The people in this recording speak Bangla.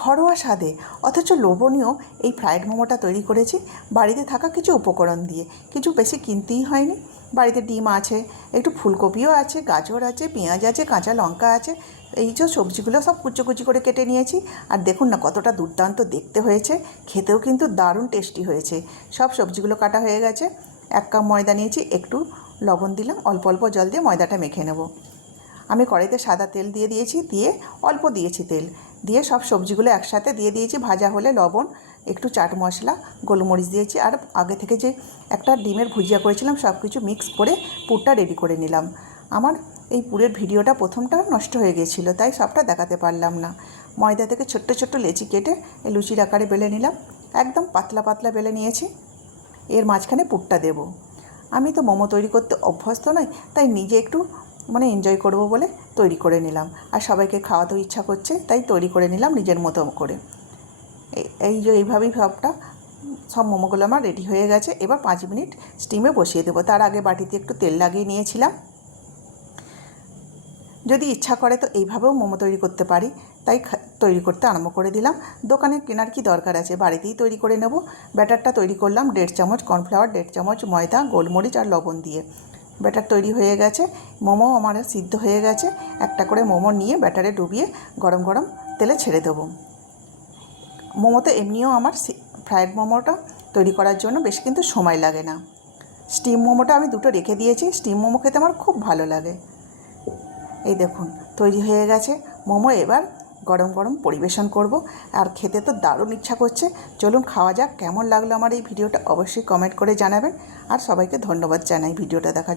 ঘরোয়া স্বাদে অথচ লোভনীয় এই ফ্রায়েড মোমোটা তৈরি করেছি বাড়িতে থাকা কিছু উপকরণ দিয়ে। কিছু বেশি কিনতেই হয়নি, বাড়িতে ডিম আছে, একটু ফুলকপিও আছে, গাজর আছে, পেঁয়াজ আছে, কাঁচা লঙ্কা আছে। এই যে সবজিগুলো সব কুচো কুচি করে কেটে নিয়েছি। আর দেখুন না কতটা দুর্দান্ত দেখতে হয়েছে, খেতেও কিন্তু দারুণ টেস্টি হয়েছে। সব সবজিগুলো কাটা হয়ে গেছে। 1 কাপ ময়দা নিয়েছি, একটু লবণ দিলাম, অল্প অল্প জল দিয়ে ময়দাটা মেখে নেব। আমি কড়াইতে সাদা তেল দিয়ে দিয়েছি, দিয়ে অল্প দিয়েছি তেল, দিয়ে সব সবজিগুলো একসাথে দিয়ে দিয়েছি। ভাজা হলে লবণ, একটু চাট মশলা, গোলমরিচ দিয়েছি। আর আগে থেকে যে একটা ডিমের ভুজিয়া করেছিলাম সব কিছু মিক্স করে পুরটা রেডি করে নিলাম। আমার এই পুরের ভিডিওটা প্রথমটা নষ্ট হয়ে গিয়েছিলো, তাই সবটা দেখাতে পারলাম না। ময়দা থেকে ছোট্ট ছোট্ট লেচি কেটে লুচির আকারে বেলে নিলাম। একদম পাতলা পাতলা বেলে নিয়েছি। এর মাঝখানে পুরটা দেব। আমি তো মোমো তৈরি করতে অভ্যস্ত নই, তাই নিজে একটু এনজয় করব বলে তৈরি করে নিলাম। আর সবাইকে খাওয়াতেও ইচ্ছা করছে, তাই তৈরি করে নিলাম নিজের মতো করে। এইভাবেই সবটা সব মোমোগুলো আমার রেডি হয়ে গেছে। এবার 5 মিনিট স্টিমে বসিয়ে দেবো। তার আগে বাটিতে একটু তেল লাগিয়ে নিয়েছিলাম। যদি ইচ্ছা করে তো এইভাবেও মোমো তৈরি করতে পারি, তাই তৈরি করতে আরম্ভ করে দিলাম। দোকানে কেনার কি দরকার আছে, বাড়িতেই তৈরি করে নেব। ব্যাটারটা তৈরি করলাম 1.5 চামচ কর্নফ্লাওয়ার, 1.5 চামচ ময়দা, গোলমরিচ আর লবণ দিয়ে। ব্যাটার তৈরি হয়ে গেছে। মোমো আমার সিদ্ধ হয়ে গেছে। একটা করে মোমো নিয়ে ব্যাটারে ডুবিয়ে গরম গরম তেলে ছেড়ে দেবো। মোমোতে এমনিও আমার ফ্রায়েড মোমোটা তৈরি করার জন্য বেশি কিন্তু সময় লাগে না। স্টিম মোমোটা আমি দুটো রেখে দিয়েছি, স্টিম মোমো খেতে আমার খুব ভালো লাগে। এই দেখুন তৈরি হয়ে গেছে মোমো। এবার গরম গরম পরিবেশন করব। আর খেতে তো দারুণ ইচ্ছা করছে। চলুন খাওয়া যাক। কেমন লাগলো আমার এই ভিডিওটা অবশ্যই কমেন্ট করে জানাবেন। আর সবাইকে ধন্যবাদ জানাই ভিডিওটা দেখার জন্য।